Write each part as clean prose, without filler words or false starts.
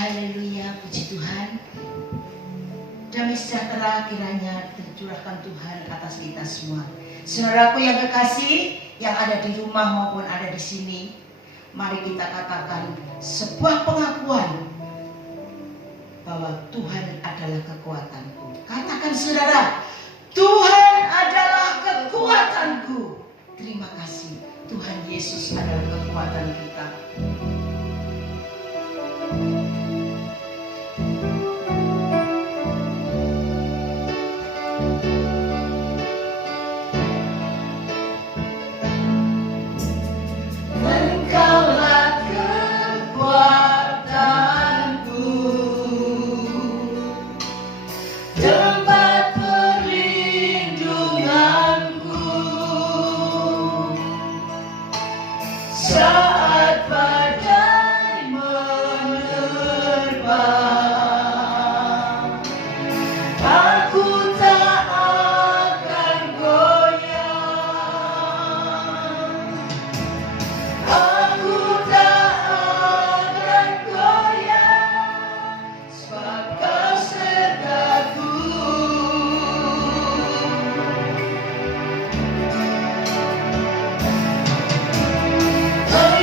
Haleluya, puji Tuhan. Damai sejahtera kiranya tercurahkan Tuhan atas kita semua. Saudaraku yang kekasih, yang ada di rumah maupun ada di sini, mari kita katakan sebuah pengakuan bahwa Tuhan adalah kekuatanku. Katakan saudara, Tuhan adalah kekuatanku. Terima kasih, Tuhan Yesus adalah kekuatan kita. Engkaulah kekuatanku, tempat perlindunganku saat badai menerpa. Aku tak akan goyah, aku tak akan goyah, sebab Kau sertaku. Engkau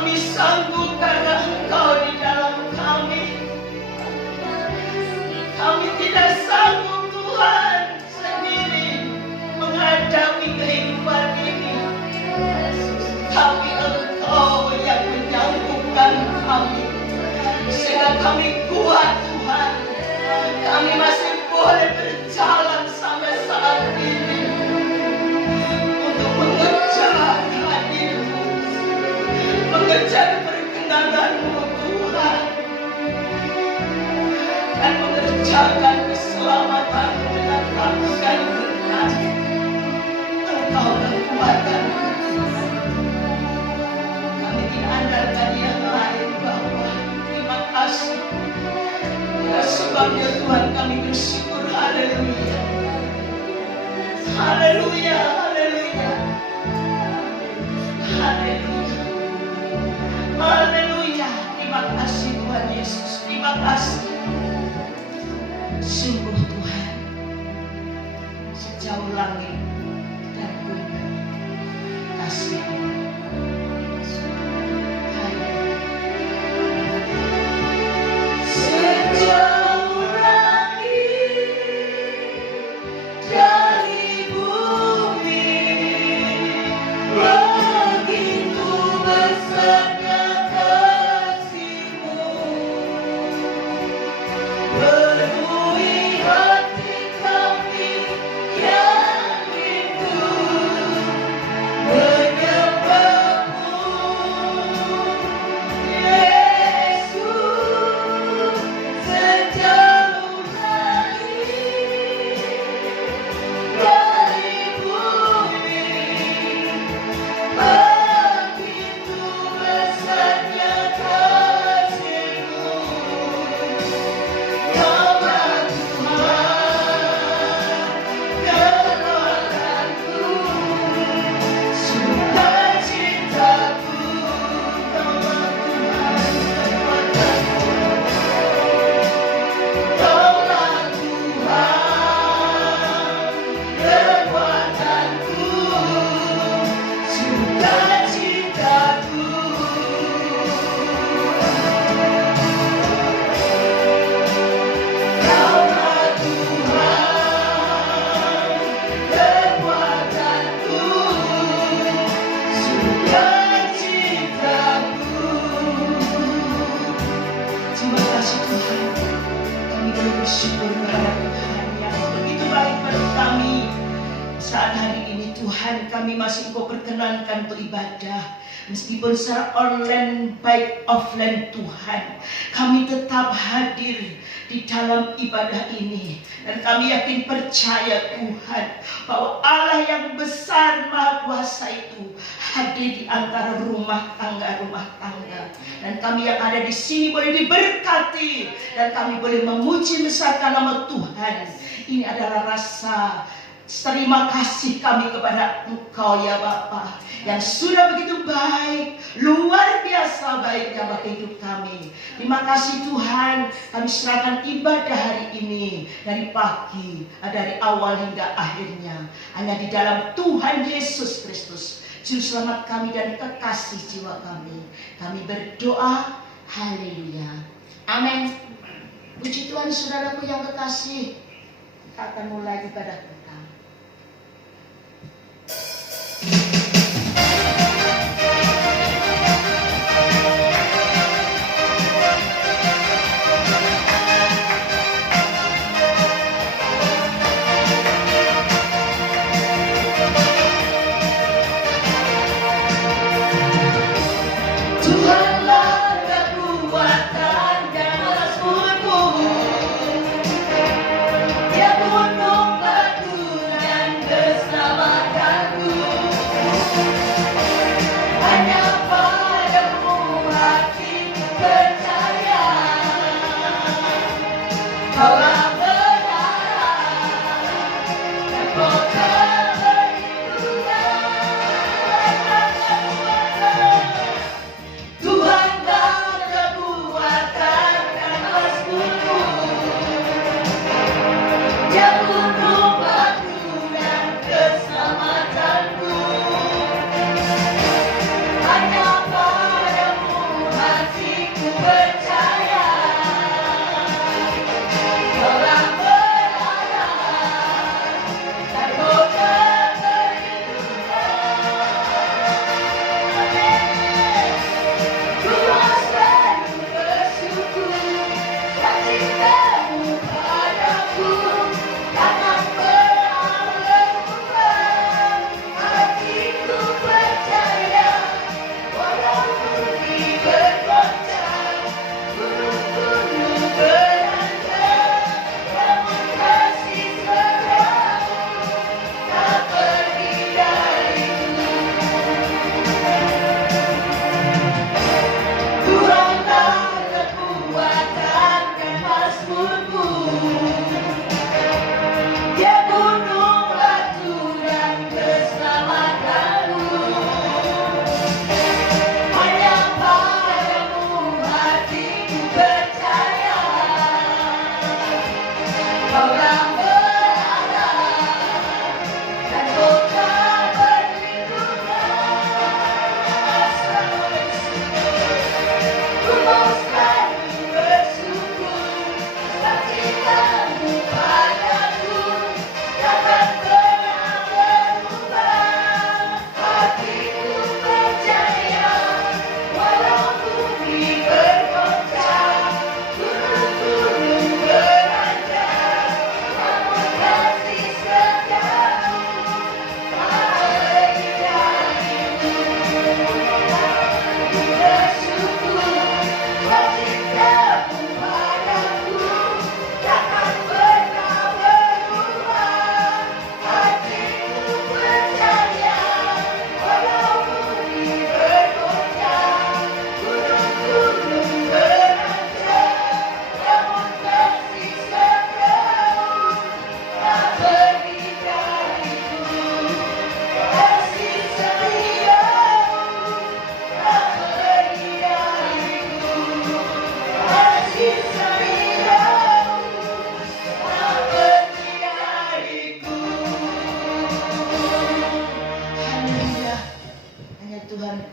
Kami sanggup karena Engkau di dalam kami. Kami tidak sanggup Tuhan sendiri menghadapi kehidupan ini. Tapi Engkau yang menyanggup kami, sehingga kami kuat Tuhan. Kami masih boleh berjalan sampai saat ini untuk mengejar hadir-Mu, mengejar perkenanan-Mu Tuhan, dan mengerjakan keselamatan-Mu dengan lakukan benar. Engkau kekuatan kami, tidak andalkan yang lain Bapa. Terima kasih. Ya, sebabnya Tuhan kami bersyukur. Haleluya. Haleluya. Haleluya. Haleluya. Haleluya. Terima kasih Tuhan Yesus. Terima kasih. Sungguh Tuhan, sejauh langit dan bumi kasih-Mu. Sejauh langit dari bumi, begitu besarnya kasih-Mu, penuhi hati kami yang rindu menyembah-Mu, Yesus. Sejauh langit dari bumi, begitu besarnya kasih-Mu. Kaulah Tuhan, kekuatanku, sukacitaku. Kaulah Tuhan, kekuatanku. Kaulah Tuhan, kekuatanku, sukacitaku. Kaulah Tuhan, kekuatanku, sukacitaku. Terima kasih Tuhan. Kami boleh bersyukur kepada Tuhan yang begitu baik pada kami. Saat hari ini Tuhan, kami masih Engkau perkenankan untuk ibadah. Meskipun secara online baik offline Tuhan, kami tetap hadir di dalam ibadah ini. Dan kami yakin percaya Tuhan, bahwa Allah yang besar Maha Kuasa itu hadir di antara rumah tangga. Dan kami yang ada di sini boleh diberkati, dan kami boleh memuji besarkan nama Tuhan. Ini adalah rasa terima kasih kami kepada Engkau ya Bapa, yang sudah begitu baik, luar biasa baiknya bagi hidup kami. Terima kasih Tuhan, kami serahkan ibadah hari ini dari pagi, dari awal hingga akhirnya hanya di dalam Tuhan Yesus Kristus, Juru Selamat kami dan kekasih jiwa kami. Kami berdoa, haleluya, amin. Puji Tuhan saudaraku yang kekasih, kita akan mulai ibadah kita. Tuhanlah kekuatan dan masmurku, Dia gunung batu dan keselamatanku. Hanya padamu hatiku percaya, Kaulah benar dan kota perlindungan.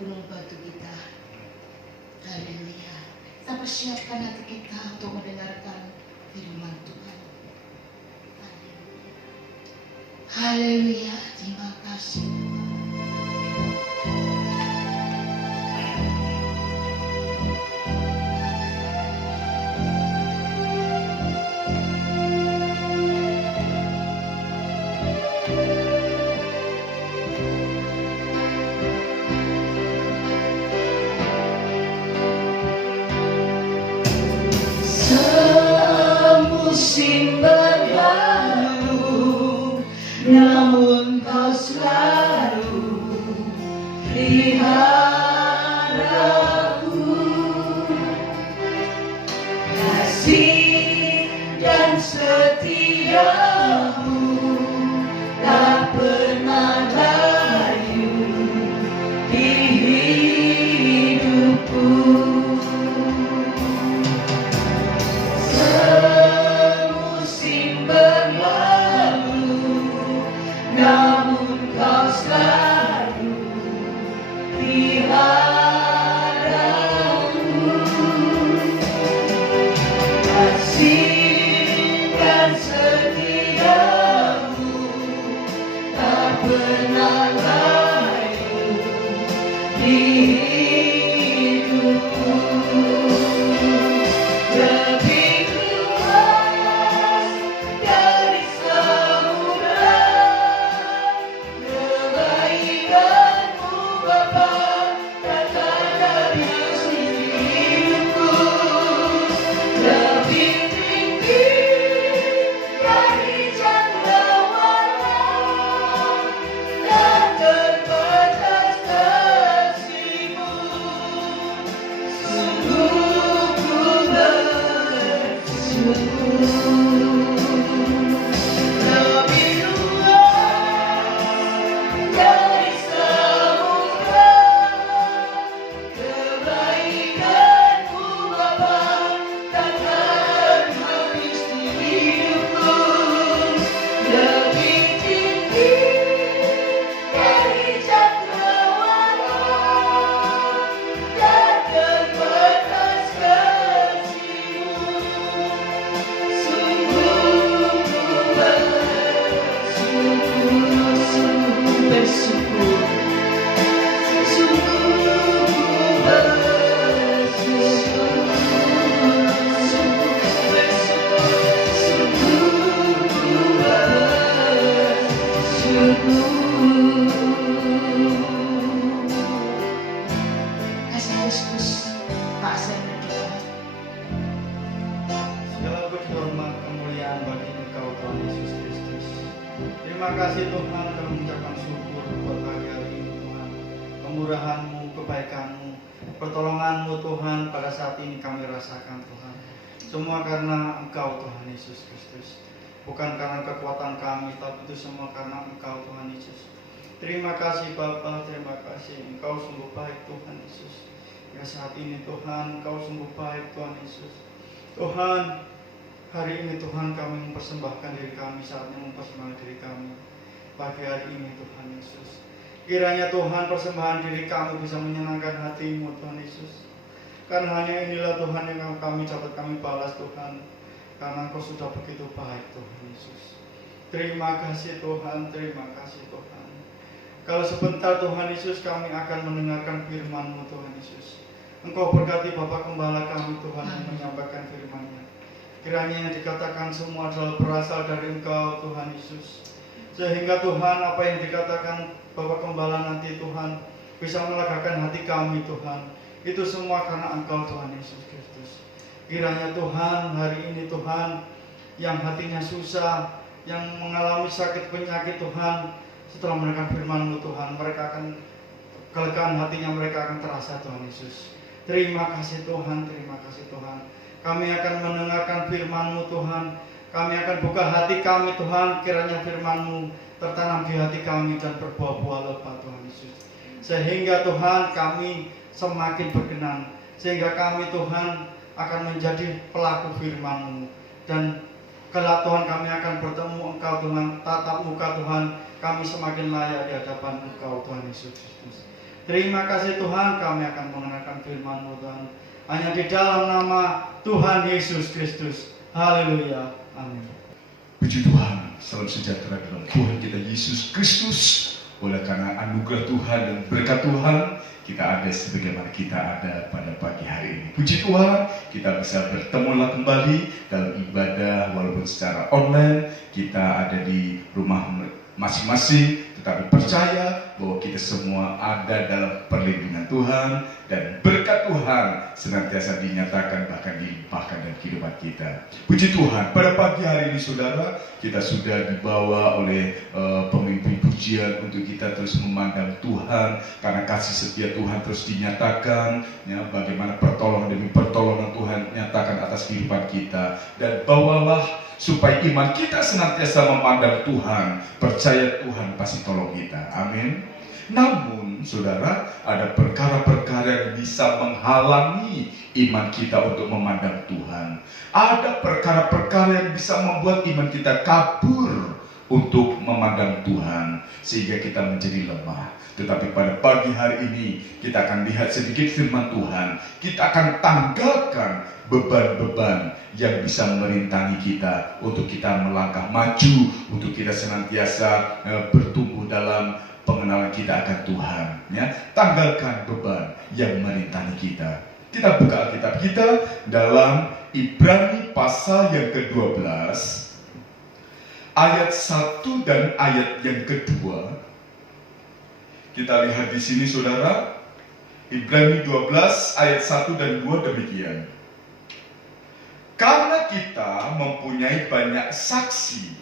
gunung batu kita. Haleluya. Kita persiapkan hati kita untuk mendengarkan firman Tuhan. Haleluya. Haleluya. Terima kasih Tuhan. Musim berlalu, namun kau selalu peliharaku. Kasih dan setiamu tak pernah layu di hidupku. Namun kau selalu peliharaku. Kasih dan setiamu tak pernah layu di hidupku. Lebih luas dari samudra kebaikanmu Bapa, datang dari hidupku. Lebih tinggi dari cakrawala dan terbatas kasih-Mu. Sungguh ku bersyukur. Lebih luas dari samudra kebaikan-Mu Bapa, takkan habis di hidupku. Lebih tinggi dari cakrawala dan terbatas kasih-Mu. Sungguh ku bersyukur. Kasih Kristus, Pak saya berdoa. Segala puji hormat kemuliaan bagi Engkau Tuhan Yesus Kristus. Terima kasih Tuhan, kami mengucapkan syukur buat pagi hari ini Tuhan. Kemurahan-Mu, kebaikan-Mu, pertolongan-Mu Tuhan pada saat ini kami rasakan Tuhan. Semua karena Engkau Tuhan Yesus Kristus. Bukan karena kekuatan kami, tapi itu semua karena Engkau Tuhan Yesus. Terima kasih Bapa, terima kasih. Engkau sungguh baik Tuhan Yesus. Ya saat ini Tuhan, Engkau sungguh baik Tuhan Yesus. Tuhan, hari ini Tuhan kami mempersembahkan diri kami, saatnya mempersembahkan diri kami pagi hari ini Tuhan Yesus. Kiranya Tuhan persembahan diri kami bisa menyenangkan hati-Mu Tuhan Yesus. Karena hanya inilah Tuhan yang kami dapat kami balas Tuhan. Karena Engkau sudah begitu baik Tuhan Yesus. Terima kasih Tuhan, terima kasih Tuhan. Kalau sebentar Tuhan Yesus kami akan mendengarkan firman-Mu Tuhan Yesus. Engkau berkati Bapak Gembala kami Tuhan yang menyampaikan firman-Nya. Kiranya yang dikatakan semua adalah berasal dari Engkau Tuhan Yesus. Sehingga Tuhan apa yang dikatakan Bapak Gembala nanti Tuhan bisa melegakan hati kami Tuhan. Itu semua karena Engkau Tuhan Yesus Kristus. Kiranya Tuhan hari ini Tuhan yang hatinya susah, yang mengalami sakit penyakit Tuhan, setelah mendengar firman-Mu Tuhan, mereka akan kelegaan hatinya, mereka akan terasa Tuhan Yesus. Terima kasih Tuhan, terima kasih Tuhan. Kami akan mendengarkan firman-Mu Tuhan. Kami akan buka hati kami Tuhan, kiranya firman-Mu tertanam di hati kami dan berbuah-buah lebat Tuhan Yesus. Sehingga Tuhan kami semakin berkenan. Sehingga kami Tuhan akan menjadi pelaku firman-Mu. Dan kelak Tuhan kami akan bertemu Engkau dengan tatap muka Tuhan. Kami semakin layak di hadapan Engkau Tuhan Yesus Kristus. Terima kasih Tuhan, kami akan mengenalkan firman-Mu Tuhan. Hanya di dalam nama Tuhan Yesus Kristus. Haleluya. Amin. Puji Tuhan, salam sejahtera dalam Tuhan kita Yesus Kristus. Oleh karena anugerah Tuhan dan berkat Tuhan, kita ada sebagaimana kita ada pada pagi hari ini. Puji Tuhan, kita bisa bertemu kembali dalam ibadah walaupun secara online. Kita ada di rumah masing-masing, tetapi percaya bahwa kita semua ada dalam perlindungan Tuhan dan berkat Tuhan senantiasa dinyatakan bahkan dilimpahkan dalam kehidupan kita. Puji Tuhan, pada pagi hari ini saudara, kita sudah dibawa oleh pemimpin pujian untuk kita terus memandang Tuhan, karena kasih setia Tuhan terus dinyatakan, ya, bagaimana pertolongan demi pertolongan Tuhan nyatakan atas kehidupan kita. Dan bawalah supaya iman kita senantiasa memandang Tuhan, percaya Tuhan pasti tolong kita. Amin. Namun saudara, ada perkara-perkara yang bisa menghalangi iman kita untuk memandang Tuhan. Ada perkara-perkara yang bisa membuat iman kita kabur untuk memandang Tuhan, sehingga kita menjadi lemah. Tetapi pada pagi hari ini kita akan lihat sedikit firman Tuhan. Kita akan tanggalkan beban-beban yang bisa merintangi kita untuk kita melangkah maju, untuk kita senantiasa bertumbuh dalam pengenalan kita akan Tuhan. Ya, tanggalkan beban yang merintangi kita. Kita buka Alkitab kita dalam Ibrani pasal yang ke-12 ayat 1 dan ayat yang kedua. Kita lihat di sini saudara, Ibrani 12 ayat 1 dan 2 demikian. Karena kita mempunyai banyak saksi,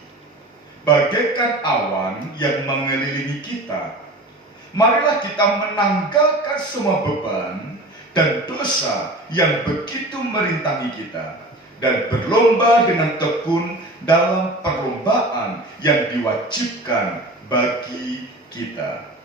bagaikan awan yang mengelilingi kita, marilah kita menanggalkan semua beban dan dosa yang begitu merintangi kita, dan berlomba dengan tekun dalam perlombaan yang diwajibkan bagi kita.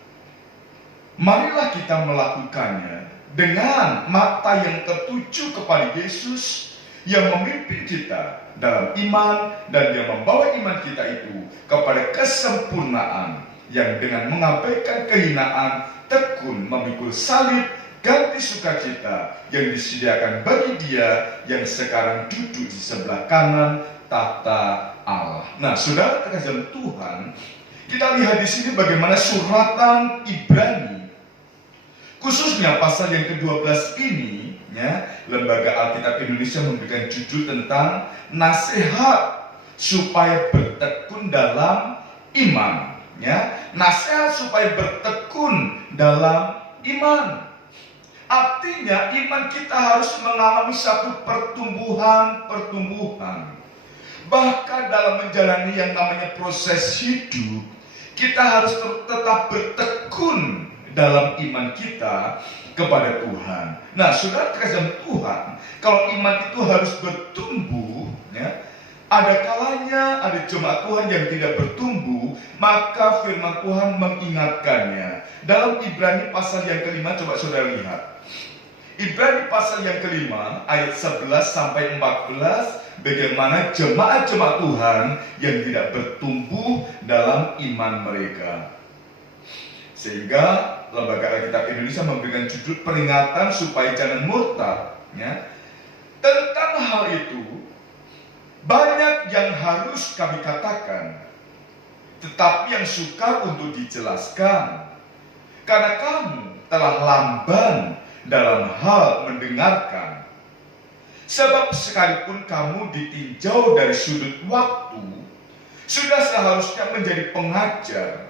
Marilah kita melakukannya dengan mata yang tertuju kepada Yesus yang memimpin kita dalam iman dan yang membawa iman kita itu kepada kesempurnaan, yang dengan mengabaikan kehinaan tekun memikul salib ganti sukacita yang disediakan bagi Dia yang sekarang duduk di sebelah kanan tahta Allah. Nah, saudara terkasih Tuhan, kita lihat di sini bagaimana suratan Ibrani, khususnya pasal yang ke-12 ini, ya, Lembaga Alkitab Indonesia memberikan judul tentang nasihat supaya bertekun dalam iman, ya, nasihat supaya bertekun dalam iman. Artinya iman kita harus mengalami satu pertumbuhan. Bahkan dalam menjalani yang namanya proses hidup, kita harus tetap bertekun dalam iman kita kepada Tuhan. Nah, saudara terkasih Tuhan, kalau iman itu harus bertumbuh, ya, ada kalanya ada jemaat Tuhan yang tidak bertumbuh, maka firman Tuhan mengingatkannya. Dalam Ibrani pasal yang kelima, coba saudara lihat. Ibrani pasal yang kelima, ayat 11 sampai 14, bagaimana jemaat-jemaat Tuhan yang tidak bertumbuh dalam iman mereka. Sehingga Lembaga Alkitab Indonesia memberikan judul peringatan supaya jangan murtad, ya. Tentang hal itu banyak yang harus kami katakan, tetapi yang sukar untuk dijelaskan, karena kamu telah lamban dalam hal mendengarkan. Sebab sekalipun kamu ditinjau dari sudut waktu, sudah seharusnya menjadi pengajar.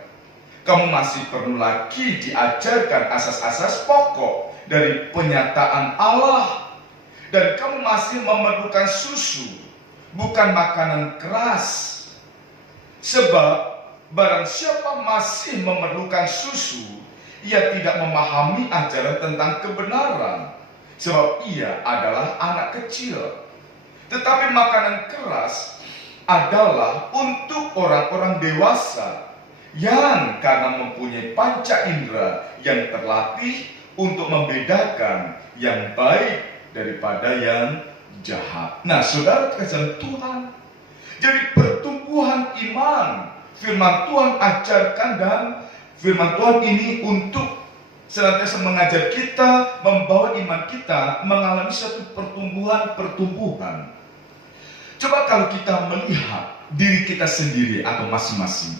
Kamu masih perlu lagi diajarkan asas-asas pokok dari penyataan Allah. Dan kamu masih memerlukan susu, bukan makanan keras. Sebab barang siapa masih memerlukan susu, ia tidak memahami ajaran tentang kebenaran, sebab ia adalah anak kecil. Tetapi makanan keras adalah untuk orang-orang dewasa, yang karena mempunyai panca indera yang terlatih untuk membedakan yang baik daripada yang jahat. Nah, saudara terkasih Tuhan, jadi pertumbuhan iman, firman Tuhan ajarkan, dan firman Tuhan ini untuk senantiasa mengajar kita, membawa iman kita mengalami suatu pertumbuhan. Coba kalau kita melihat diri kita sendiri atau masing-masing.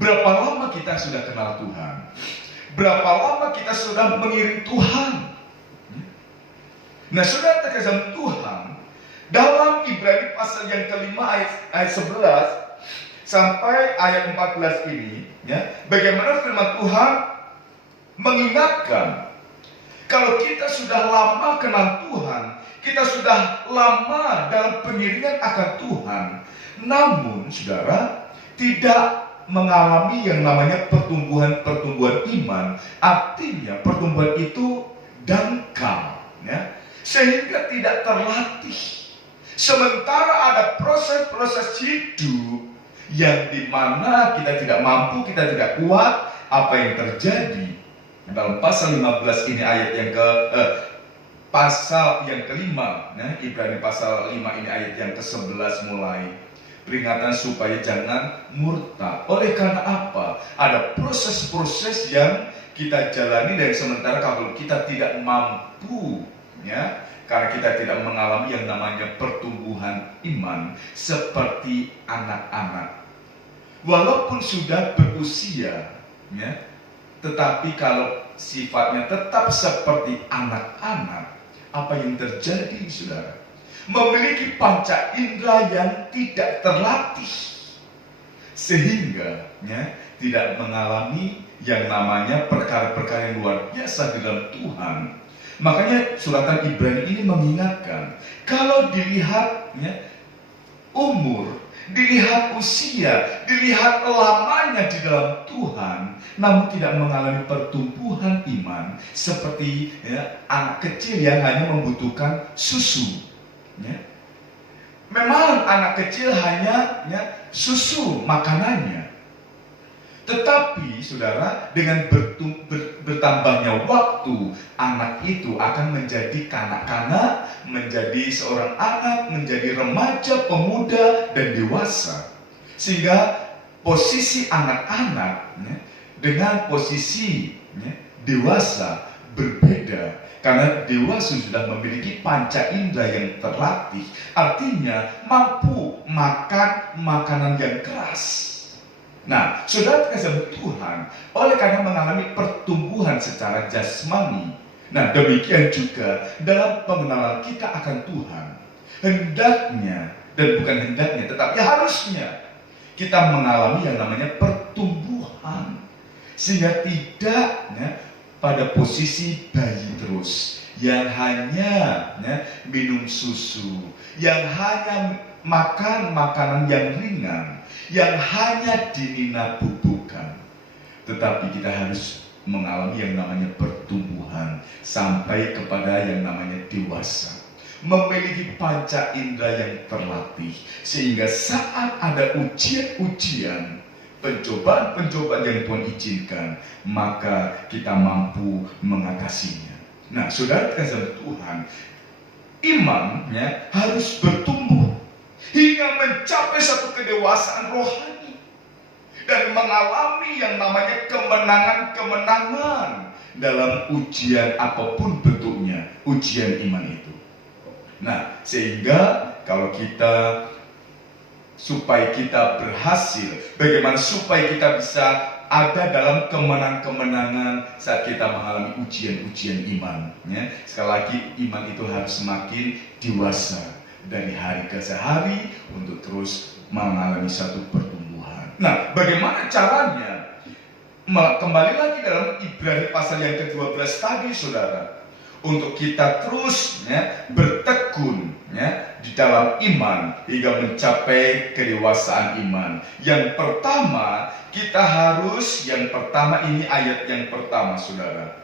Berapa lama kita sudah kenal Tuhan? Berapa lama kita sudah mengiring Tuhan? Nah, saudara terkasih Tuhan, dalam Ibrani pasal yang kelima ayat 11 sampai ayat 14 ini, ya, bagaimana firman Tuhan mengingatkan kalau kita sudah lama kenal Tuhan, kita sudah lama dalam pengiringan akan Tuhan, namun saudara tidak mengalami yang namanya pertumbuhan iman. Artinya pertumbuhan itu dangkal, ya, sehingga tidak terlatih. Sementara ada proses-proses hidup yang dimana kita tidak mampu, kita tidak kuat. Apa yang terjadi dalam pasal 15 ini ayat yang pasal yang kelima, ya, Ibrani pasal 5 ini ayat yang ke-11 mulai. Peringatan supaya jangan murtad. Oleh karena apa? Ada proses-proses yang kita jalani, dan sementara kalau kita tidak mampu, ya, karena kita tidak mengalami yang namanya pertumbuhan iman seperti anak-anak. Walaupun sudah berusia, ya, tetapi kalau sifatnya tetap seperti anak-anak, apa yang terjadi, saudara? Memiliki panca indera yang tidak terlatih, sehingga, ya, tidak mengalami yang namanya perkara-perkara yang luar biasa di dalam Tuhan. Makanya suratan Ibrani ini mengingatkan, kalau dilihat, ya, umur, dilihat usia, dilihat lamanya di dalam Tuhan, namun tidak mengalami pertumbuhan iman seperti, ya, anak kecil yang hanya membutuhkan susu. Ya. Memang anak kecil hanya, ya, susu makanannya. Tetapi saudara, dengan bertambahnya waktu, anak itu akan menjadi kanak-kanak, menjadi seorang anak, menjadi remaja, pemuda, dan dewasa. Sehingga posisi anak-anak, ya, dengan posisi, ya, dewasa berbeda. Karena dewasa sudah memiliki panca indera yang terlatih, artinya mampu makan makanan yang keras. Nah, saudara kasih Tuhan, oleh karena mengalami pertumbuhan secara jasmani, nah demikian juga dalam pengenalan kita akan Tuhan. Hendaknya, dan bukan hendaknya, tetapi harusnya kita mengalami yang namanya pertumbuhan, sehingga tidak, ya, pada posisi bayi terus yang hanya, ya, minum susu, yang hanya makan makanan yang ringan, yang hanya dinina bubukan. Tetapi kita harus mengalami yang namanya pertumbuhan sampai kepada yang namanya dewasa, memiliki panca indera yang terlatih, sehingga saat ada ujian-ujian, pencobaan-pencobaan yang Tuhan izinkan, maka kita mampu mengatasinya. Nah, saudara kasih Tuhan, imannya harus bertumbuh hingga mencapai satu kedewasaan rohani dan mengalami yang namanya kemenangan-kemenangan dalam ujian apapun bentuknya, ujian iman itu. Nah, sehingga kalau kita, supaya kita berhasil, bagaimana supaya kita bisa ada dalam kemenangan-kemenangan saat kita mengalami ujian-ujian iman, ya. Sekali lagi, iman itu harus semakin dewasa dari hari ke hari untuk terus mengalami satu pertumbuhan. Nah, bagaimana caranya? Kembali lagi dalam Ibrani pasal yang ke-12 tadi, saudara, untuk kita terus, ya, bertekun, ya, di dalam iman hingga mencapai kedewasaan iman. Yang pertama, kita harus, yang pertama ini ayat yang pertama, saudara,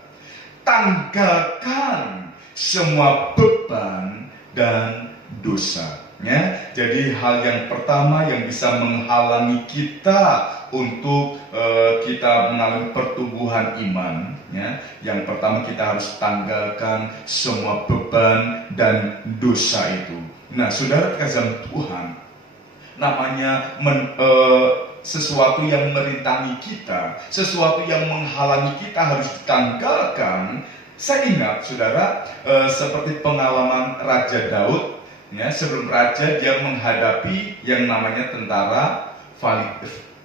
tanggalkan semua beban dan dosa. Ya, jadi hal yang pertama yang bisa menghalangi kita untuk kita mengalami pertumbuhan iman, ya, yang pertama kita harus tanggalkan semua beban dan dosa itu. Nah, saudara kasih Tuhan, namanya sesuatu yang merintangi kita, sesuatu yang menghalangi kita harus ditanggalkan. Saya ingat, saudara, seperti pengalaman Raja Daud, ya, sebelum raja dia menghadapi yang namanya tentara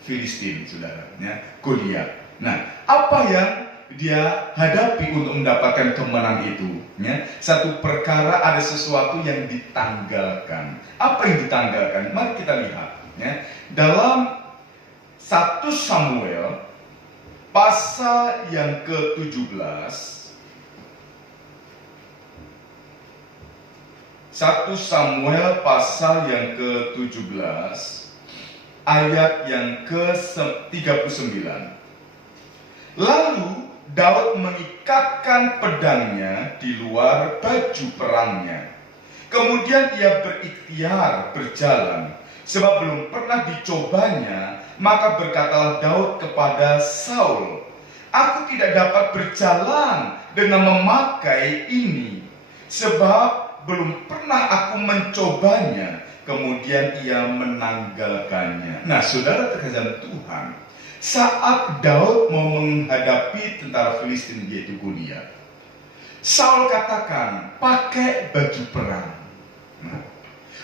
Filistin, saudara, ya, Goliat. Nah, apa yang dia hadapi untuk mendapatkan kemenangan itu, ya? Satu perkara, ada sesuatu yang ditanggalkan. Apa yang ditanggalkan? Mari kita lihat, ya. Dalam 1 Samuel pasal yang ke-17, 1 Samuel pasal yang ke-17 ayat yang ke-39. Lalu Daud mengikatkan pedangnya di luar baju perangnya. Kemudian ia berikhtiar berjalan, sebab belum pernah dicobanya. Maka berkatalah Daud kepada Saul, "Aku tidak dapat berjalan dengan memakai ini, sebab belum pernah aku mencobanya." Kemudian ia menanggalkannya. Nah, saudara terkasih Tuhan, saat Daud mau menghadapi tentara Filistin yaitu Goliat, Saul katakan, pakai baju perang. Nah,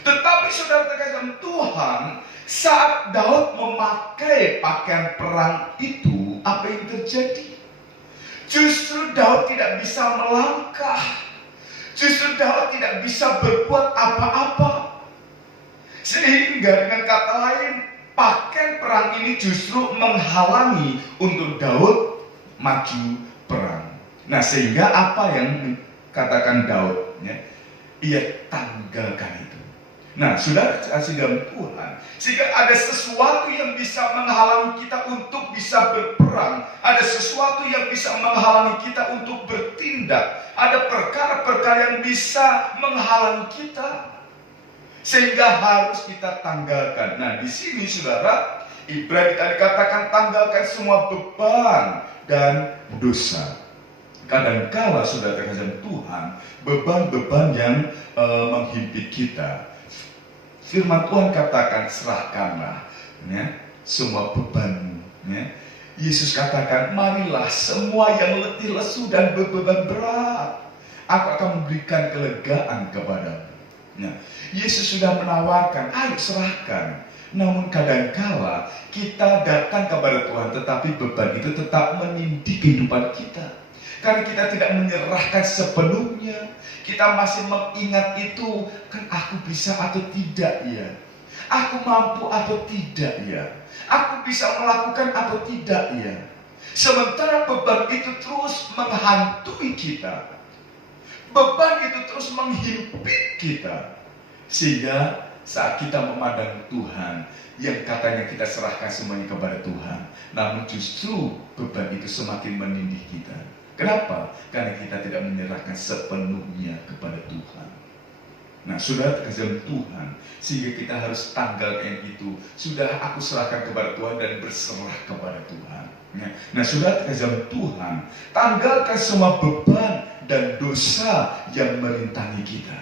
tetapi saudara terkasih Tuhan, saat Daud memakai pakaian perang itu, apa yang terjadi? Justru Daud tidak bisa melangkah. Justru Daud tidak bisa berbuat apa-apa. Sehingga dengan kata lain, pakaian perang ini justru menghalangi untuk Daud maju perang. Nah, sehingga apa yang katakan Daud, ya, ia tanggalkan itu. Nah, saudara kasih dalam Tuhan, sehingga ada sesuatu yang bisa menghalangi kita untuk bisa berperang, ada sesuatu yang bisa menghalangi kita untuk bertindak, ada perkara-perkara yang bisa menghalangi kita, sehingga harus kita tanggalkan. Nah, di sini saudara, Ibrani tadi katakan tanggalkan semua beban dan dosa. Kadangkala saudara terkasih Tuhan, beban-beban yang menghimpit kita, firman Tuhan katakan serahkanlah, ya, semua beban, ya. Yesus katakan, marilah semua yang letih lesu dan berbeban berat, aku akan memberikan kelegaan kepadamu. Nah, Yesus sudah menawarkan, ayo serahkan. Namun kadangkala kita datang kepada Tuhan, tetapi beban itu tetap menindih kehidupan kita. Karena kita tidak menyerahkan sepenuhnya. Kita masih mengingat itu, kan aku bisa atau tidak ya? Aku mampu atau tidak ya? Aku bisa melakukan atau tidak ya? Sementara beban itu terus menghantui kita. Beban itu terus menghimpit kita. Sehingga saat kita memandang Tuhan, yang katanya kita serahkan semuanya kepada Tuhan, namun justru beban itu semakin menindih kita. Kenapa? Karena kita tidak menyerahkan sepenuhnya kepada Tuhan. Nah, saudara terkasih Tuhan, sehingga kita harus tanggalkan itu. Sudah aku serahkan kepada Tuhan dan berserah kepada Tuhan. Nah, saudara terkasih Tuhan, tanggalkan semua beban dan dosa yang merintangi kita.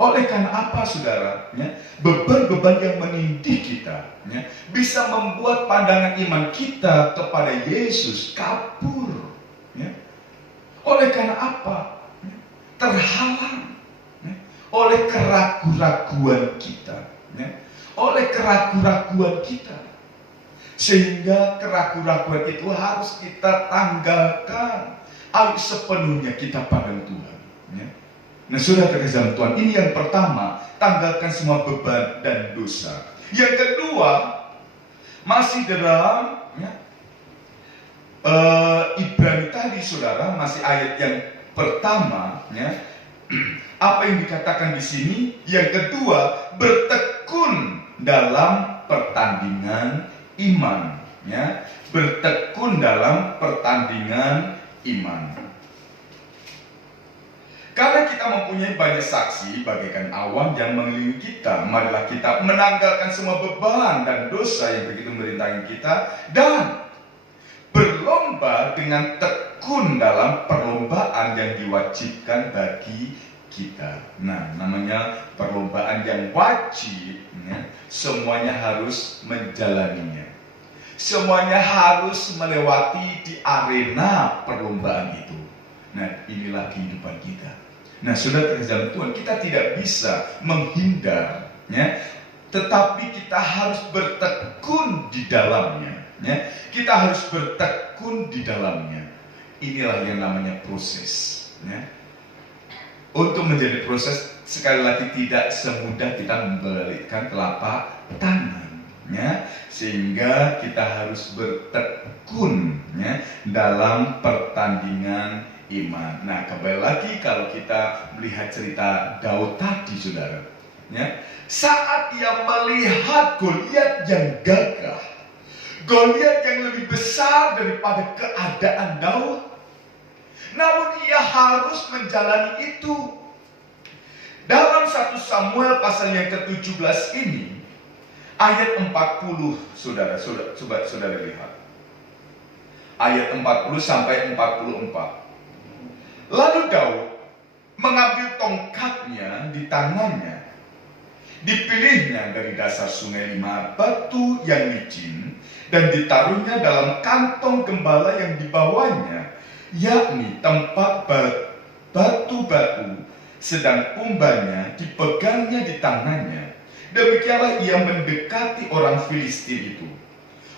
Oleh karena apa, saudara? Beban-beban yang menindih kita bisa membuat pandangan iman kita kepada Yesus kabur. Oleh karena apa? Terhalang oleh keraguan-raguan kita. Oleh keraguan-raguan kita. Sehingga keraguan-raguan itu harus kita tanggalkan. Ayo sepenuhnya kita pandang Tuhan. Nah, sudah terkasih Tuhan, ini yang pertama, tanggalkan semua beban dan dosa. Yang kedua, masih dalam Ibrani tadi, saudara, masih ayat yang pertama, apa yang dikatakan di sini? Yang kedua, bertekun dalam pertandingan iman, bertekun dalam pertandingan iman. Karena kita mempunyai banyak saksi bagaikan awan yang mengelilingi kita, marilah kita menanggalkan semua beban dan dosa yang begitu merintangi kita, dan berlomba dengan tekun dalam perlombaan yang diwajibkan bagi kita. Nah, namanya perlombaan yang wajib, ya, semuanya harus menjalaninya. Semuanya harus melewati di arena perlombaan itu. Nah, inilah kehidupan kita. Nah, saudara terkasih dalam Tuhan, kita tidak bisa menghindar, ya, tetapi kita harus bertekun di dalamnya, ya. Kita harus bertekun di dalamnya. Inilah yang namanya proses, ya. Untuk menjadi proses, sekali lagi tidak semudah kita membalikkan telapak tangan, ya. Sehingga kita harus bertekun, ya, dalam pertandingan iman. Nah, kembali lagi kalau kita melihat cerita Daud tadi, saudara, ya, saat ia melihat Goliat yang gagah, Goliat yang lebih besar daripada keadaan Daud, namun ia harus menjalani itu. Dalam 1 Samuel pasal yang ke-17 ini, ayat 40, saudara lihat. Ayat 40 sampai 44. Lalu Daud mengambil tongkatnya di tangannya. Dipilihnya dari dasar sungai 5 batu yang licin dan ditaruhnya dalam kantong gembala yang dibawanya, yakni tempat batu-batu, sedang umbannya dipegangnya di tangannya. Demikianlah ia mendekati orang Filistin itu.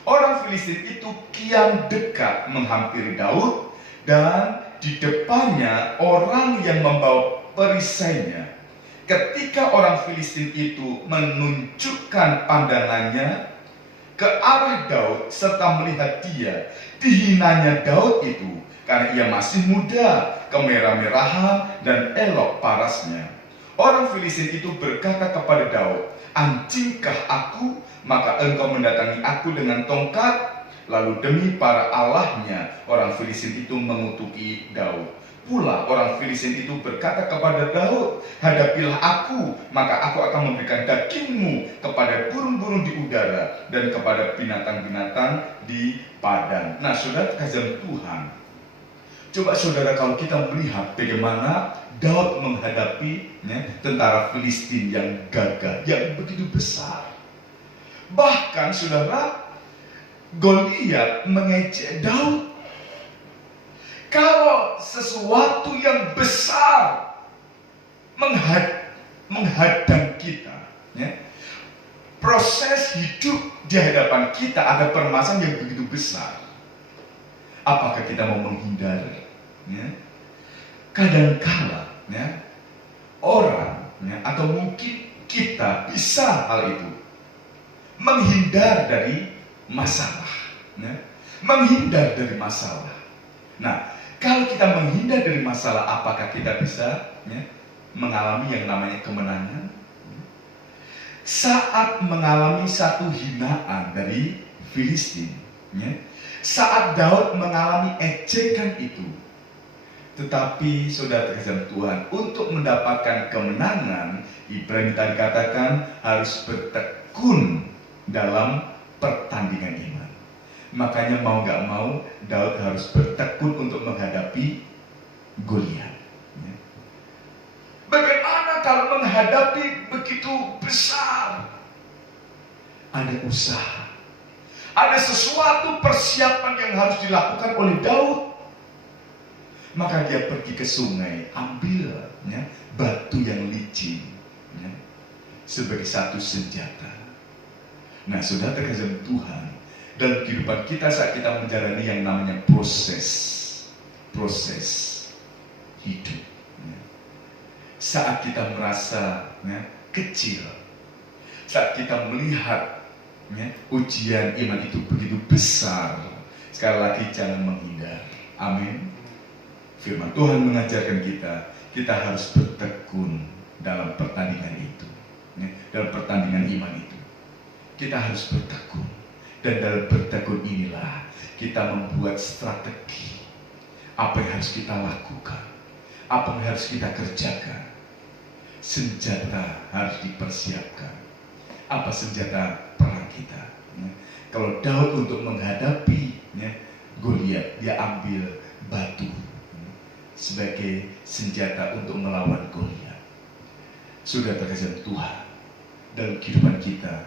Orang Filistin itu kian dekat menghampiri Daud, dan di depannya orang yang membawa perisainya. Ketika orang Filistin itu menunjukkan pandangannya ke arah Daud serta melihat dia, dihinanya Daud itu karena ia masih muda, kemerah-merahan dan elok parasnya. Orang Filistin itu berkata kepada Daud, "Anjingkah aku, maka engkau mendatangi aku dengan tongkat?" Lalu demi para allahnya, orang Filistin itu mengutuki Daud. Pula orang Filistin itu berkata kepada Daud, "Hadapilah aku, maka aku akan memberikan dagingmu kepada burung-burung di udara dan kepada binatang-binatang di padang." Nah, saudara terkasih Tuhan, coba saudara kalau kita melihat bagaimana Daud menghadapi, ya, tentara Filistin yang gagah, yang begitu besar. Bahkan saudara, Goliat mengejek Daud. Kalau sesuatu yang besar menghadang kita, ya, proses hidup di hadapan kita ada permasalahan yang begitu besar, apakah kita mau menghindar? Ya? Kadangkala, ya, orang, ya, atau mungkin kita bisa hal itu menghindar dari masalah, ya, menghindar dari masalah. Nah, kalau kita menghindar dari masalah, apakah kita bisa, ya, mengalami yang namanya kemenangan? Saat mengalami satu hinaan dari Filistin, ya, saat Daud mengalami ejekan itu, tetapi saudara terkasih Tuhan, untuk mendapatkan kemenangan, Ibrani tadi katakan harus bertekun dalam pertandingan iman. Makanya mau gak mau Daud harus bertekun untuk menghadapi Goliat. Bagaimana kalau menghadapi begitu besar? Ada usaha, ada sesuatu persiapan yang harus dilakukan oleh Daud. Maka dia pergi ke sungai, ambil, ya, batu yang licin, ya, sebagai satu senjata. Nah, saudara terkasih Tuhan, dalam kehidupan kita saat kita menjalani yang namanya proses hidup, ya, saat kita merasa, ya, kecil, saat kita melihat, ya, ujian iman itu begitu besar, sekali lagi jangan menghindar. Amin. Firman Tuhan mengajarkan kita harus bertekun dalam pertandingan itu, ya, dalam pertandingan iman itu. Kita harus bertekun, dan dalam bertekun inilah kita membuat strategi apa yang harus kita lakukan, apa yang harus kita kerjakan. Senjata harus dipersiapkan. Apa senjata perang kita? Ya. Kalau Daud untuk menghadapi, ya, Goliat, dia ambil batu. sebagai senjata untuk melawan Goliat. Sudah terkesan Tuhan, dalam kehidupan kita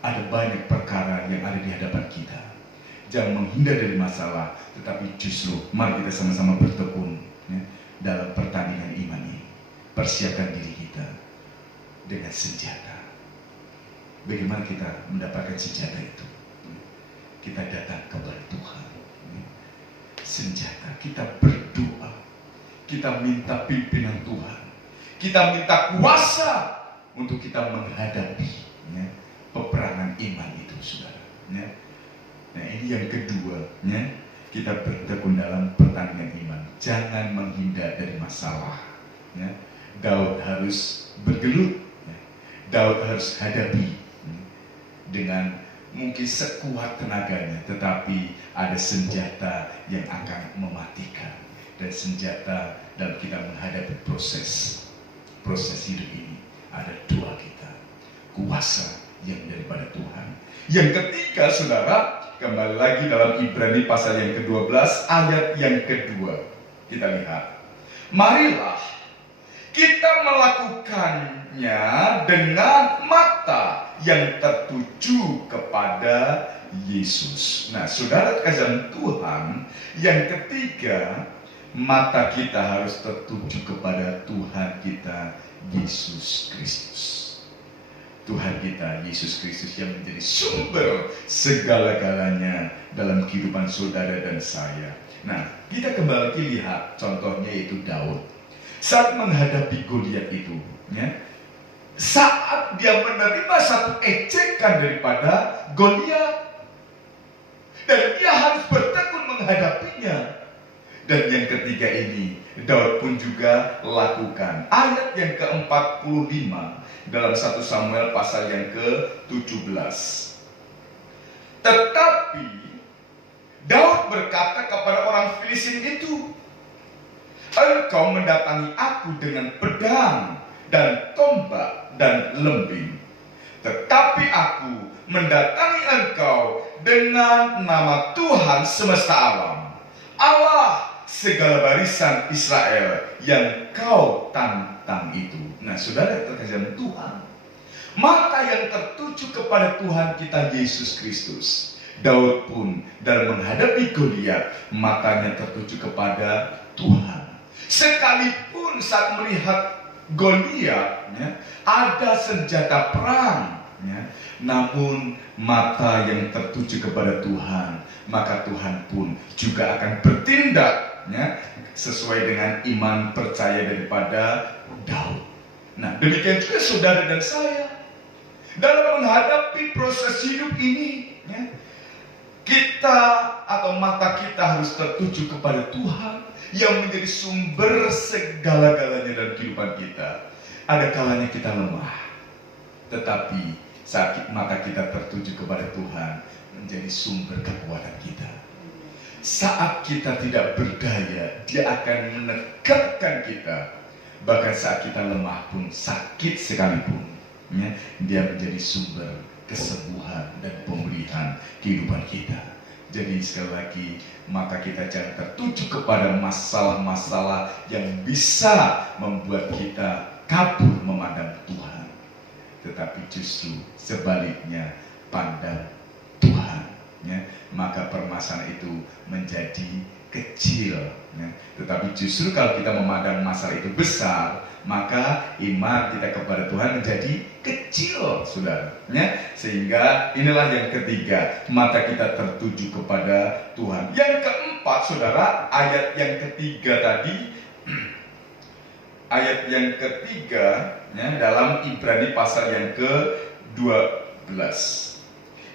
ada banyak perkara yang ada di hadapan kita. Jangan menghindar dari masalah, tetapi justru mari kita sama-sama bertekun ya, dalam pertandingan iman ini. Persiapkan diri kita dengan senjata. Bagaimana kita mendapatkan senjata itu? Kita datang kepada Tuhan. Senjata, kita berdoa, kita minta pimpinan Tuhan, kita minta kuasa untuk kita menghadapi ya, peperangan iman itu, saudara. Ya. Nah, ini yang kedua, ya, kita bertekun dalam pertandingan iman. Jangan menghindar dari masalah. Ya. Daud harus bergelut, ya. Daud harus hadapi ya, dengan mungkin sekuat tenaganya, tetapi ada senjata yang akan mematikan. Dan senjata dalam kita menghadapi proses hidup ini ada dua kita, kuasa yang daripada Tuhan. Yang ketiga, saudara, kembali lagi dalam Ibrani pasal yang ke-12 ayat yang kedua, kita lihat, marilah kita melakukannya dengan mata yang tertuju kepada Yesus. Nah, saudara kasih Tuhan, yang ketiga, mata kita harus tertuju kepada Tuhan kita, Yesus Kristus. Tuhan kita, Yesus Kristus, yang menjadi sumber segala-galanya dalam kehidupan saudara dan saya. Nah, kita kembali lihat contohnya yaitu Daud. Saat menghadapi Goliat itu, ya, saat dia menerima satu ejekan daripada Goliat, dan dia harus bertekun menghadapinya. Dan yang ketiga ini, Daud pun juga lakukan. Ayat yang ke-45 dalam 1 Samuel pasal yang ke-17. Tetapi Daud berkata kepada orang Filistin itu, engkau mendatangi aku dengan pedang dan tombak dan lembing, tetapi aku mendatangi engkau dengan nama Tuhan semesta alam, Allah segala barisan Israel yang kau tantang itu. Nah, saudara terkasih Tuhan, mata yang tertuju kepada Tuhan kita Yesus Kristus. Daud pun dalam menghadapi Goliat, matanya tertuju kepada Tuhan. Sekalipun saat melihat Goliat, ya, ada senjata perang, ya, namun mata yang tertuju kepada Tuhan, maka Tuhan pun juga akan bertindak, ya, sesuai dengan iman percaya daripada Daud. Nah, demikian juga saudara dan saya dalam menghadapi proses hidup ini, ya, kita atau mata kita harus tertuju kepada Tuhan yang menjadi sumber segala-galanya dalam kehidupan kita. Ada kalanya kita lemah, tetapi saat mata kita tertuju kepada Tuhan, menjadi sumber kekuatan kita. Saat kita tidak berdaya, Dia akan menegakkan kita. Bahkan saat kita lemah pun, sakit sekalipun, ya, Dia menjadi sumber kesembuhan dan pemulihan kehidupan kita. Jadi sekali lagi, maka kita jangan tertuju kepada masalah-masalah yang bisa membuat kita kabur memandang Tuhan, tetapi justru sebaliknya pandang Tuhan, ya. Maka permasalahan itu menjadi kecil, ya. Tetapi justru kalau kita memandang masalah itu besar, maka iman kita kepada Tuhan menjadi kecil, saudara, ya. Sehingga inilah yang ketiga, mata kita tertuju kepada Tuhan. Yang keempat, saudara, ayat yang ketiga tadi, ayat yang ketiga, ya, dalam Ibrani pasal yang ke-12.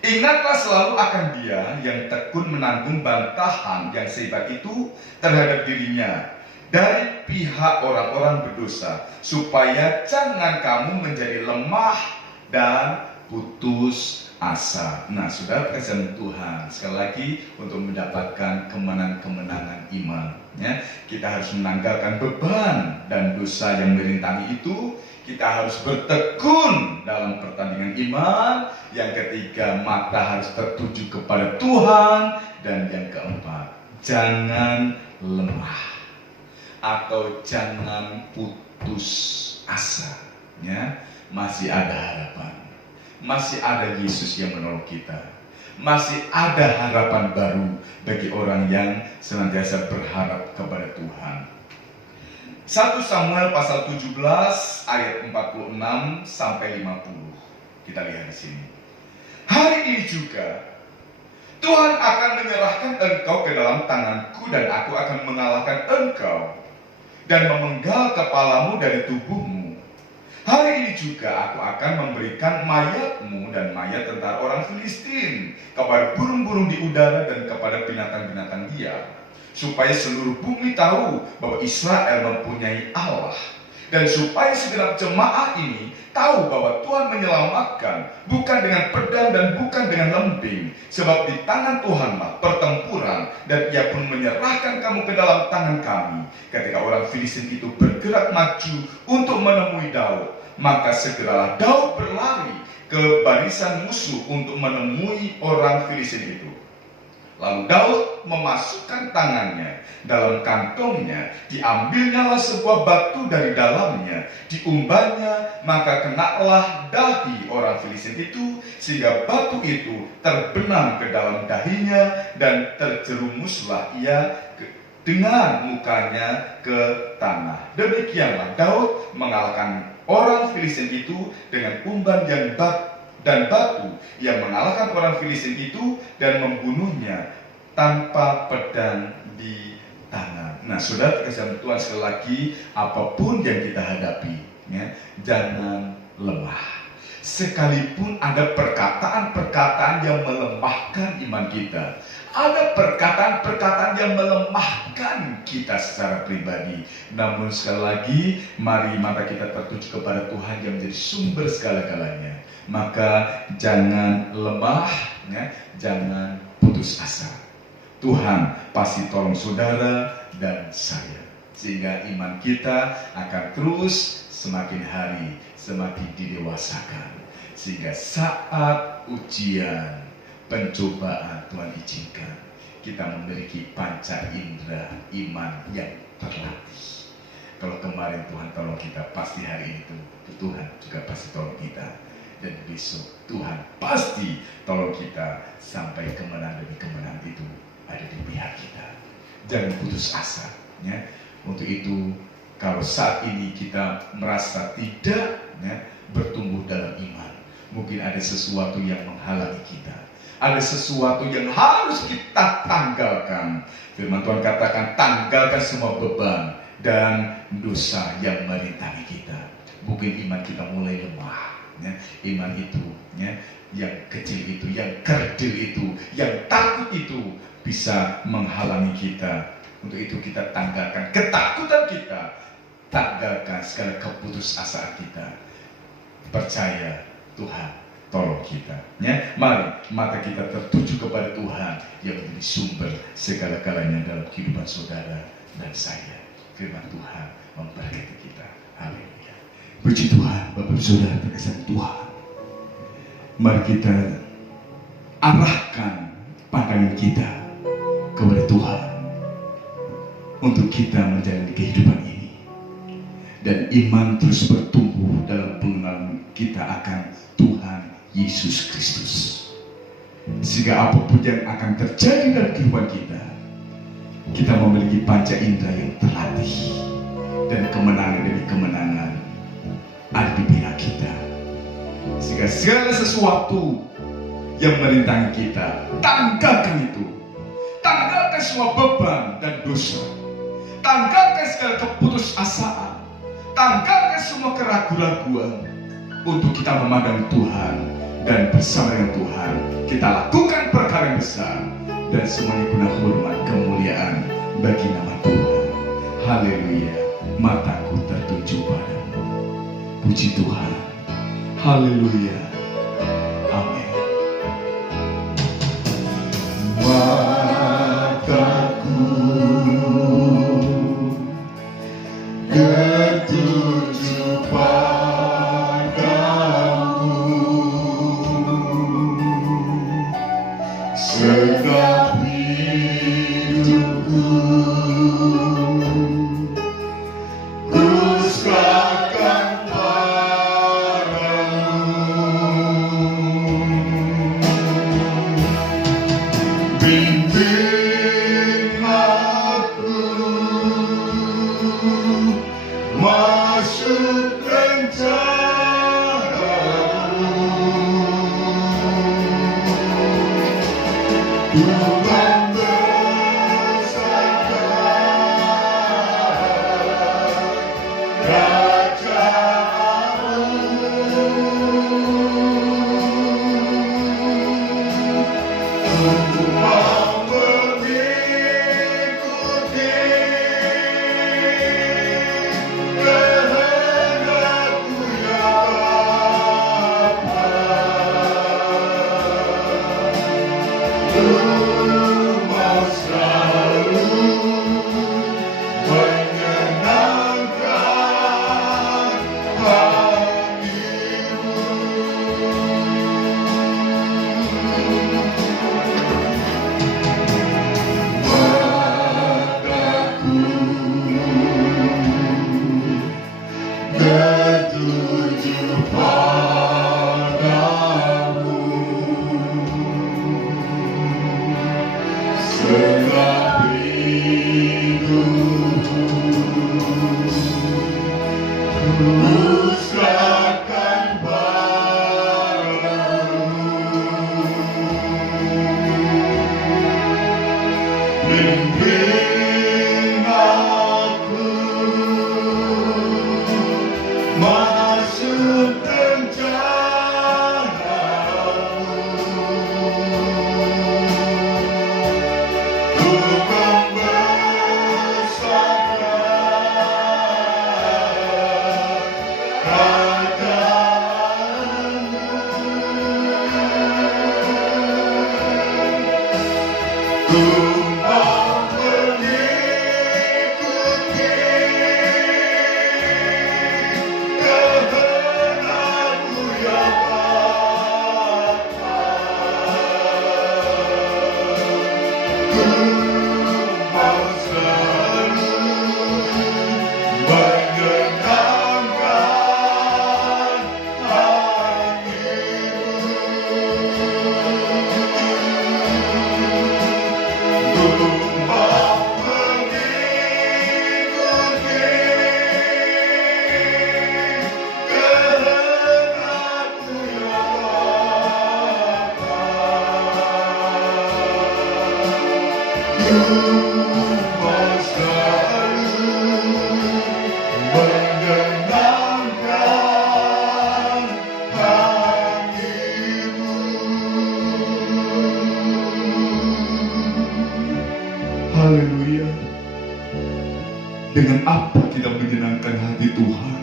Ingatlah selalu akan Dia yang tekun menanggung bantahan yang sehebat itu terhadap dirinya dari pihak orang-orang berdosa, supaya jangan kamu menjadi lemah dan putus asa. Nah, saudara kasih Tuhan, sekali lagi untuk mendapatkan kemenangan-kemenangan iman, ya, kita harus menanggalkan beban dan dosa yang merintangi itu. Kita harus bertekun dalam pertandingan iman. Yang ketiga, mata harus tertuju kepada Tuhan. Dan yang keempat, jangan lemah. atau jangan putus asa, ya. Masih ada harapan, masih ada Yesus yang menolong kita, masih ada harapan baru bagi orang yang senantiasa berharap kepada Tuhan. 1 Samuel pasal 17 ayat 46 sampai 50. Kita lihat di sini. Hari ini juga Tuhan akan menyerahkan engkau ke dalam tanganku, dan aku akan mengalahkan engkau dan memenggal kepalamu dari tubuhmu. Hari ini juga aku akan memberikan mayatmu dan mayat tentara orang Filistin kepada burung-burung di udara dan kepada binatang-binatang liar, supaya seluruh bumi tahu bahwa Israel mempunyai Allah, dan supaya segenap jemaah ini tahu bahwa Tuhan menyelamatkan bukan dengan pedang dan bukan dengan lembing, sebab di tangan Tuhanlah pertempuran, dan Ia pun menyerahkan kamu ke dalam tangan kami. Ketika orang Filistin itu bergerak maju untuk menemui Daud, maka segeralah Daud berlari ke barisan musuh untuk menemui orang Filistin itu. Lalu Daud memasukkan tangannya dalam kantongnya, diambilnyalah sebuah batu dari dalamnya, diumbannya, maka kenalah dahi orang Filistin itu, sehingga batu itu terbenam ke dalam dahinya, dan terjerumuslah ia dengan mukanya ke tanah. Demikianlah Daud mengalahkan orang Filistin itu dengan umban dan batu yang mengalahkan orang Filistin itu dan membunuhnya tanpa pedang di tangan. Nah, saudara kasih Tuhan, sekali lagi, apapun yang kita hadapi, ya, jangan lemah. Sekalipun ada perkataan-perkataan yang melemahkan iman kita, ada perkataan-perkataan yang melemahkan kita secara pribadi, namun sekali lagi, mari mata kita tertuju kepada Tuhan yang menjadi sumber segala-galanya. Maka jangan lemah, ya, jangan putus asa. Tuhan pasti tolong saudara dan saya, sehingga iman kita akan terus semakin hari semakin didewasakan, sehingga saat ujian, pencobaan Tuhan izinkan, kita memiliki panca indera iman yang terlatih. Kalau kemarin Tuhan tolong kita, pasti hari ini Tuhan juga pasti tolong kita, dan besok Tuhan pasti tolong kita sampai kemenangan demi kemenangan itu ada di pihak kita. Jangan putus asa, ya. Untuk itu, kalau saat ini kita merasa tidak, ya, bertumbuh dalam iman, mungkin ada sesuatu yang menghalangi kita, ada sesuatu yang harus kita tanggalkan. Firman Tuhan katakan, tanggalkan semua beban dan dosa yang merintangi kita. Mungkin iman kita mulai lemah, ya. Iman itu, ya, yang kecil itu, yang kerdil itu, yang takut itu bisa menghalangi kita. Untuk itu kita tanggalkan ketakutan kita, tanggalkan segala keputusasaan kita. Percaya Tuhan tolong kita, ya. Mari mata kita tertuju kepada Tuhan yang menjadi sumber segala-galanya dalam kehidupan saudara dan saya. Firman Tuhan memberkati kita. Haleluya. Puji Tuhan, Bapak Saudara terkasih Tuhan. Mari kita arahkan pandangan kita kepada Tuhan untuk kita menjalani kehidupan ini, dan iman terus bertumbuh dalam pengenalan kita akan Tuhan Yesus Kristus, sehingga apapun yang akan terjadi dalam kehidupan kita, kita memiliki panca indera yang terlatih, dan kemenangan demi kemenangan ada di pihak kita, sehingga segala sesuatu yang merintangi kita, tanggalkan itu. Tanggalkan semua beban dan dosa, tanggalkan segala keputusasaan, tanggalkan semua keraguan-raguan, untuk kita memandang Tuhan, dan bersama dengan Tuhan kita lakukan perkara yang besar, dan semuanya guna hormat kemuliaan bagi nama Tuhan. Haleluya. Mataku tertuju padamu. Puji Tuhan. Haleluya. Amin. Mataku tertuju padamu, segala hidupku serahkan bimbing aku masuk rencana-Mu. Tuhan besarkan kerajaan-Mu. Mau mengikuti kehendak-Mu ya Bapa. Ku mau selalu menyenangkan hati-Mu. Tertuju padamu, segala hidupku ku serahkan padamu. Bimbing aku masuk rencana-Mu. Ku membesarkan kerajaan-Mu. Ku mau mengikuti kehendak-Mu ya Bapa. Ku mau selalu menyenangkan hati-Mu. Ku mau mengikuti kehendak-Mu ya Bapa. Ku mau selalu menyenangkan hati-Mu. Haleluya. Dengan apa kita menyenangkan hati Tuhan?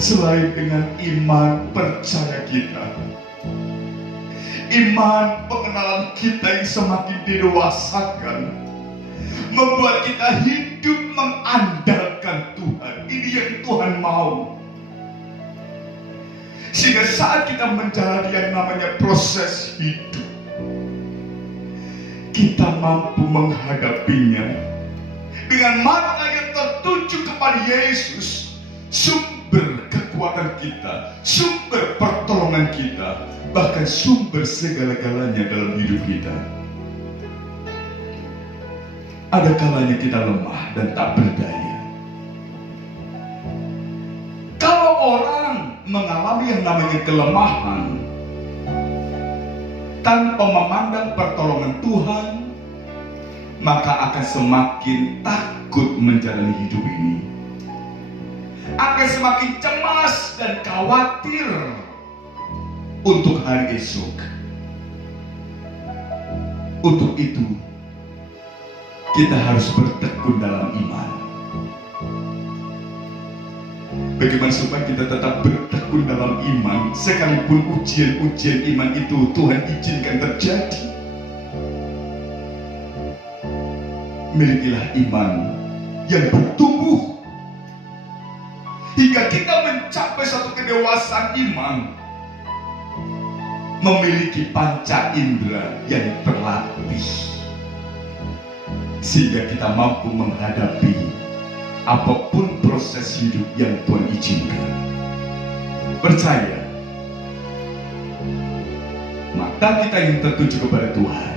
Selain dengan iman percaya kita, iman pengenalan kita yang semakin didewasakan, membuat kita hidup mengandalkan Tuhan. Ini yang Tuhan mau. Sehingga saat kita menjalani yang namanya proses hidup, kita mampu menghadapinya dengan mata yang tertuju kepada Yesus, sumber kekuatan kita, sumber pertolongan kita, bahkan sumber segala-galanya dalam hidup kita. Ada kalanya kita lemah dan tak berdaya. Kalau orang mengalami yang namanya kelemahan tanpa memandang pertolongan Tuhan, maka akan semakin takut menjalani hidup ini, akan semakin cemas dan khawatir untuk hari esok. Untuk itu kita harus bertekun dalam iman. Bagaimana supaya kita tetap bertekun dalam iman, sekalipun ujian-ujian iman itu Tuhan izinkan terjadi? Milikilah iman yang bertumbuh hingga kita mencapai satu kedewasaan iman, memiliki panca indera yang terlatih, sehingga kita mampu menghadapi apapun proses hidup yang Tuhan izinkan. Percaya, mata kita yang tertuju kepada Tuhan,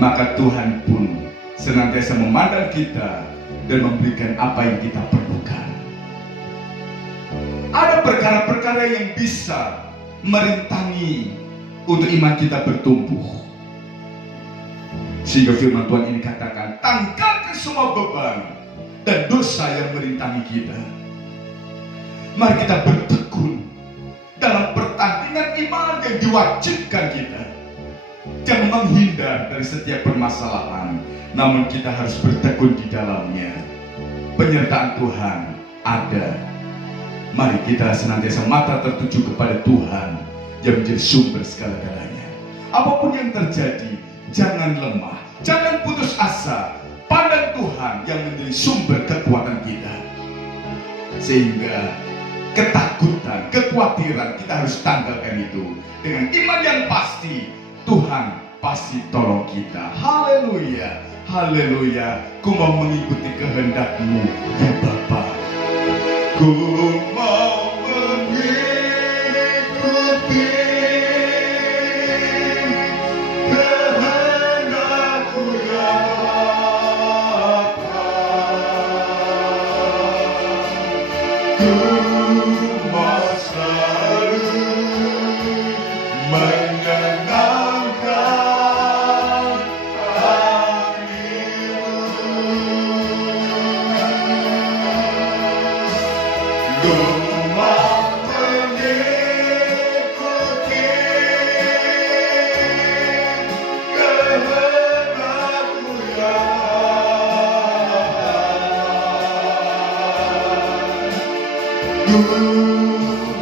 maka Tuhan pun senantiasa memandang kita dan memberikan apa yang kita perlukan. Ada perkara-perkara yang bisa merintangi untuk iman kita bertumbuh, sehingga firman Tuhan ini katakan, tanggalkan semua beban dan dosa yang merintangi kita. Mari kita bertekun dalam pertandingan iman yang diwajibkan kita. Jangan menghindar dari setiap permasalahan, namun kita harus bertekun di dalamnya. Penyertaan Tuhan ada. Mari kita senantiasa mata tertuju kepada Tuhan yang menjadi sumber segala-galanya. Apapun yang terjadi, jangan lemah, jangan putus asa. Pandang Tuhan yang menjadi sumber kekuatan kita. Sehingga ketakutan, kekhawatiran kita harus tanggalkan itu. Dengan iman yang pasti, Tuhan pasti tolong kita. Haleluya, haleluya. Ku mau mengikuti kehendak-Mu ya Bapa. Ku mau mengikuti kehendak-Mu ya Bapa. Ku mau selalu menyenangkan hati-Mu. Ku mau mengikuti kehendak-Mu ya Ku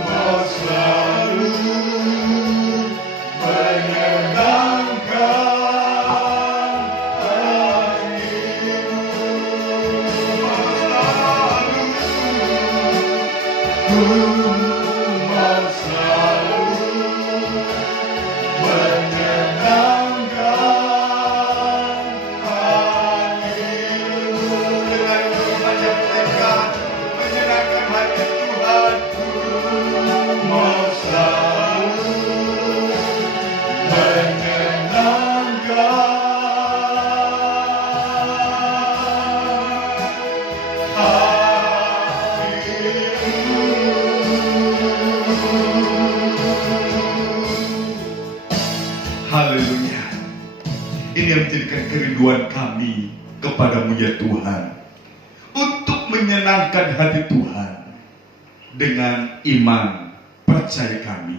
mau selalu menyenangkan hati-Mu. Ku mau selalu menyenangkan hati-Mu. Dengan iman yang tegar, menyenangkan hati Tuhan. Ku mau selalu menyenangkan haleluya. Ini yang menjadikan kerinduan kami kepadamu ya Tuhan, untuk menyenangkan hati Tuhan dengan iman percaya kami,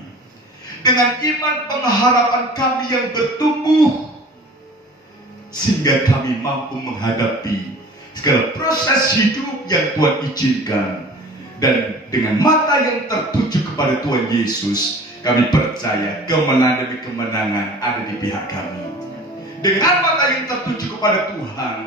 dengan iman pengharapan kami yang bertumbuh, sehingga kami mampu menghadapi segala proses hidup yang Tuhan izinkan. Dan dengan mata yang tertuju kepada Tuhan Yesus, kami percaya kemenangan demi kemenangan ada di pihak kami. Dengan mata yang tertuju kepada Tuhan,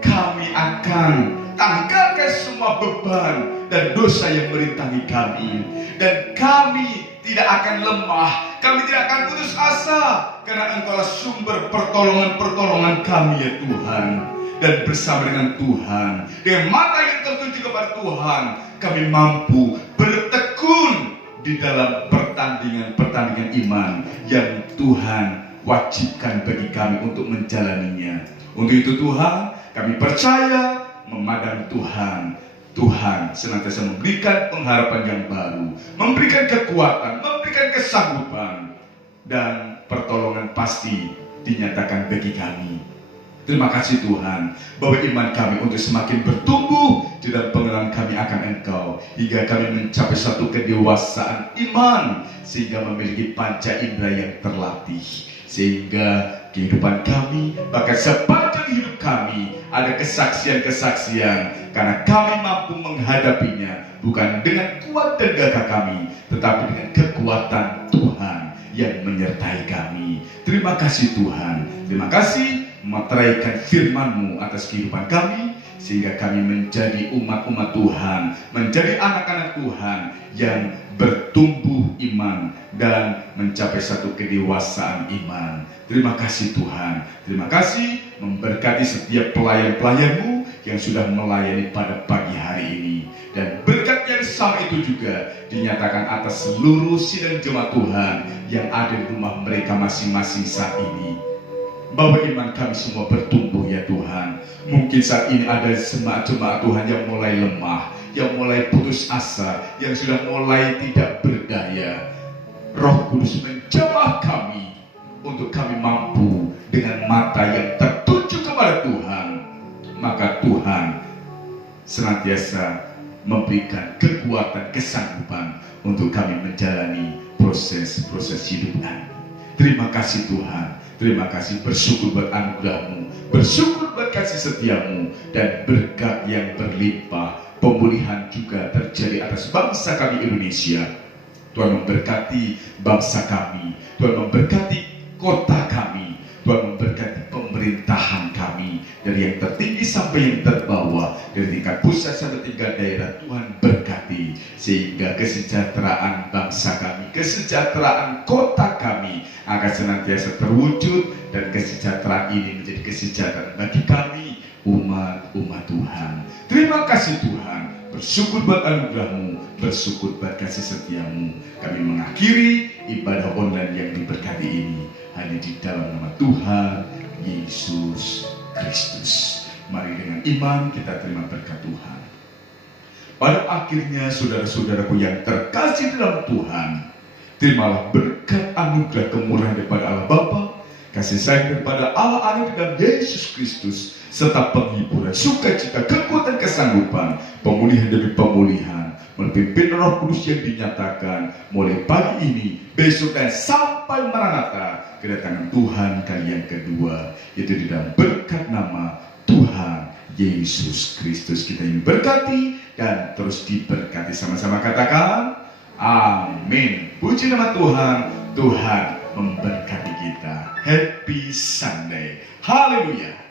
kami akan tanggalkan semua beban dan dosa yang merintangi kami. Dan kami tidak akan lemah, kami tidak akan putus asa, karena Engkaulah sumber pertolongan-pertolongan kami ya Tuhan. Dan bersama dengan Tuhan, dengan mata yang tertuju kepada Tuhan, kami mampu bertekun di dalam pertandingan-pertandingan iman yang Tuhan wajibkan bagi kami untuk menjalaninya. Untuk itu Tuhan, kami percaya memandang Tuhan. Tuhan senantiasa memberikan pengharapan yang baru, memberikan kekuatan, memberikan kesanggupan, dan pertolongan pasti dinyatakan bagi kami. Terima kasih Tuhan, bahwa iman kami untuk semakin bertumbuh di dalam pengenalan kami akan Engkau, hingga kami mencapai satu kedewasaan iman, sehingga memiliki panca indera yang terlatih, sehingga kehidupan kami, bahkan sepanjang hidup kami, ada kesaksian-kesaksian, karena kami mampu menghadapinya, bukan dengan kuat dan gagah kami, tetapi dengan kekuatan Tuhan yang menyertai kami. Terima kasih Tuhan, terima kasih meteraikan firman-Mu atas kehidupan kami, sehingga kami menjadi umat-umat Tuhan, menjadi anak-anak Tuhan yang bertumbuh iman dan mencapai satu kedewasaan iman. Terima kasih Tuhan, terima kasih memberkati setiap pelayan-pelayan-Mu yang sudah melayani pada pagi hari ini. Dan berkat yang sama itu juga dinyatakan atas seluruh sidang jemaat Tuhan yang ada di rumah mereka masing-masing saat ini. Bahwa iman kami semua bertumbuh ya Tuhan. Mungkin saat ini ada jemaat-jemaat Tuhan yang mulai lemah, yang mulai putus asa, yang sudah mulai tidak berdaya. Roh Kudus menjamah kami untuk kami mampu dengan mata yang tertuju kepada Tuhan. Maka Tuhan senantiasa memberikan kekuatan, kesanggupan untuk kami menjalani proses-proses hidup kami. Terima kasih Tuhan. Terima kasih, bersyukur buat anugerah-Mu, bersyukur buat kasih setia-Mu, dan berkat yang berlimpah. Pemulihan juga terjadi atas bangsa kami Indonesia. Tuhan memberkati bangsa kami, Tuhan memberkati kota kami, Tuhan memberkati pemerintahan kami, dari yang tertinggi sampai yang terbawah, dari tingkat pusat sampai tingkat daerah. Tuhan berkati sehingga kesejahteraan bangsa kami, kesejahteraan kota kami akan senantiasa terwujud, dan kesejahteraan ini menjadi kesejahteraan bagi kami umat Tuhan. Terima kasih Tuhan, bersyukur buat anugerah-Mu, bersyukur buat kasih setia-Mu. Kami mengakhiri ibadah online yang diberkati ini hanya di dalam nama Tuhan Yesus Kristus. Mari dengan iman kita terima berkat Tuhan. Pada akhirnya saudara-saudaraku yang terkasih dalam Tuhan, terimalah berkat anugerah kemurahan daripada Allah Bapa, kasih sayang daripada Allah Anak dan Yesus Kristus, serta penghiburan, sukacita, kekuatan, kesanggupan, pemulihan demi pemulihan, memimpin Roh Kudus yang dinyatakan mulai pagi ini, besok, dan sampai Maranatha, kedatangan Tuhan kali yang kedua, yaitu di dalam berkat nama Tuhan Yesus Kristus. Kita ingin berkati dan terus diberkati. Sama-sama katakan amin. Puji nama Tuhan. Tuhan memberkati kita. Happy Sunday. Haleluya.